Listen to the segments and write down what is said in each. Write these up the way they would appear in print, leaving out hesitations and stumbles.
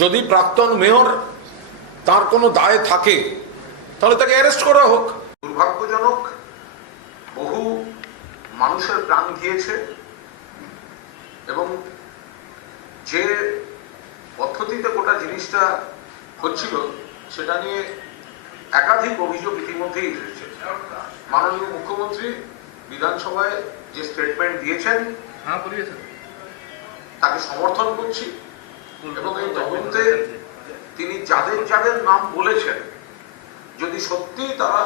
যদি প্রাক্তন মেয়র তার কোনো দায় থাকে তাহলে তাকে অ্যারেস্ট করা হোক। দুর্ভাগ্যজনক, বহু মানুষের প্রাণ গিয়েছে এবং যে পদ্ধতিতে গোটা জিনিসটা হচ্ছিল সেটা নিয়ে একাধিক অভিযোগ ইতিমধ্যেই এসেছে। মাননীয় মুখ্যমন্ত্রী বিধানসভায় যে স্টেটমেন্ট দিয়েছেন তাকে সমর্থন করছি এবং এই তদন্তে তিনি যাদের যাদের নাম বলেছেন যদি সত্যি তারা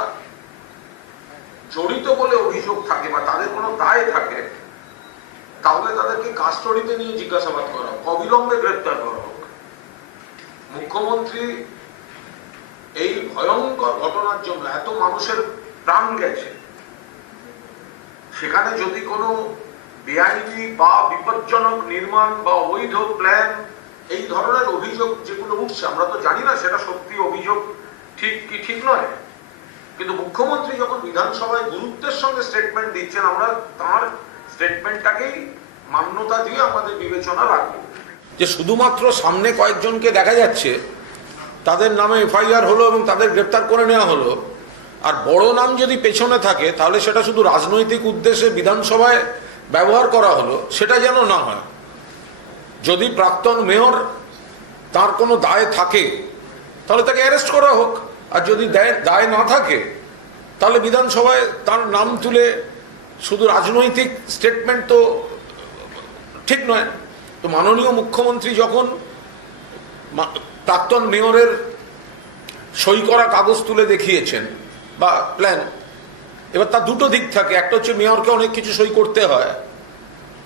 জড়িত বলে অভিযোগ থাকে বা তাদের কোনো দায় থাকে তাহলে তাদেরকে কাস্টডিতে নিয়ে জিজ্ঞাসাবাদ করা হোক, অবিলম্বে গ্রেপ্তার করা হোক। মুখ্যমন্ত্রী এই ভয়ঙ্কর ঘটনার জন্য এত মানুষের প্রাণ গেছে, সেখানে যদি কোনো বেআইনি বা বিপজ্জনক নির্মাণ বা অবৈধ প্ল্যান এই ধরনের অভিযোগ যেগুলো উঠছে, আমরা তো জানি না সেটা সত্যি অভিযোগ ঠিক কি ঠিক নয়, কিন্তু মুখ্যমন্ত্রী যখন বিধানসভায় গুরুত্বের সঙ্গে স্টেটমেন্ট দিচ্ছেন আমরা তার স্টেটমেন্টটাকেই মান্যতা দিয়ে আমাদের বিবেচনা রাখবো। যে শুধুমাত্র সামনে কয়েকজনকে দেখা যাচ্ছে তাদের নামে এফআইআর হলো এবং তাদের গ্রেপ্তার করে নেওয়া হলো, আর বড় নাম যদি পেছনে থাকে তাহলে সেটা শুধু রাজনৈতিক উদ্দেশ্যে বিধানসভায় ব্যবহার করা হলো, সেটা যেন না হয়। যদি প্রাক্তন মেয়র তার কোনো দায় থাকে তাহলে তাকে অ্যারেস্ট করা হোক, আর যদি দায় না থাকে তাহলে বিধানসভায় তার নাম তুলে শুধু রাজনৈতিক স্টেটমেন্ট তো ঠিক নয়। তো মাননীয় মুখ্যমন্ত্রী যখন প্রাক্তন মেয়রের সই করা কাগজ তুলে দেখিয়েছেন বা প্ল্যান, এবার তার দুটো দিক থাকে। একটা হচ্ছে মেয়রকে অনেক কিছু সই করতে হয়,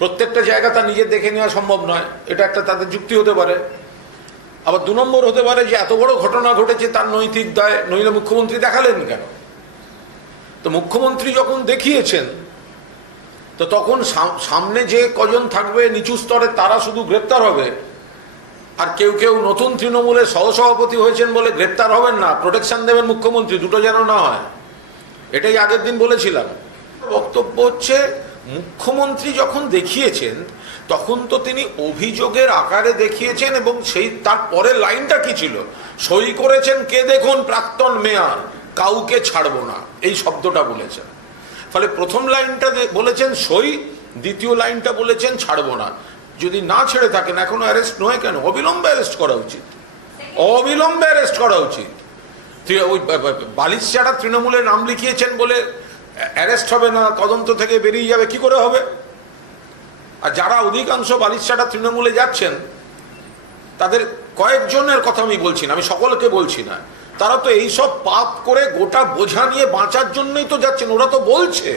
প্রত্যেকটা জায়গা তার নিজের দেখে নেওয়া সম্ভব নয়, এটা একটা তাদের যুক্তি হতে পারে। আবার 2 নম্বর হতে পারে যে এত বড় ঘটনা ঘটেছে তার নৈতিক দায়, নইলে মুখ্যমন্ত্রী দেখালেন কেন? তো মুখ্যমন্ত্রী যখন দেখিয়েছেন তো তখন সামনে যে কজন থাকবে নিচু স্তরে তারা শুধু গ্রেপ্তার হবে, আর কেউ কেউ নতুন তৃণমূলের সহসভাপতি হয়েছেন বলে গ্রেপ্তার হবেন না, প্রোটেকশন দেবেন মুখ্যমন্ত্রী, দুটো যেন না হয়। এটাই আগের দিন বলেছিলাম। বক্তব্য হচ্ছে মুখ্যমন্ত্রী যখন দেখিয়েছেন তখন তো তিনি অভিযোগের আকারে দেখিয়েছেন এবং সেই তারপরে লাইনটা কি ছিল, সই করেছেন কে দেখুন প্রাক্তন মেয়র, কাউকে ছাড়বো না, এই শব্দটা বলেছেন। ফলে প্রথম লাইনটা বলেছেন সই, দ্বিতীয় লাইনটা বলেছেন ছাড়বো না। যদি না ছেড়ে থাকেন এখনো অ্যারেস্ট নয় কেন? অবিলম্বে অ্যারেস্ট করা উচিত, অবিলম্বে অ্যারেস্ট করা উচিত। ওই বালিশচাড়া তৃণমূলের নাম লিখিয়েছেন বলে অ্যারেস্ট হবে না, তদন্ত থেকে বেরিয়ে যাবে, কি করে হবে? আর যারা অধিকাংশ বালিশচাড়া তৃণমূলে যাচ্ছেন তাদের কয়েকজনের কথা আমি বলছি না, আমি সকলকে বলছি না, তারা তো এইসব পাপ করে গোটা বোঝা নিয়ে বাঁচার জন্যই তো যাচ্ছেন, ওরা তো বলছে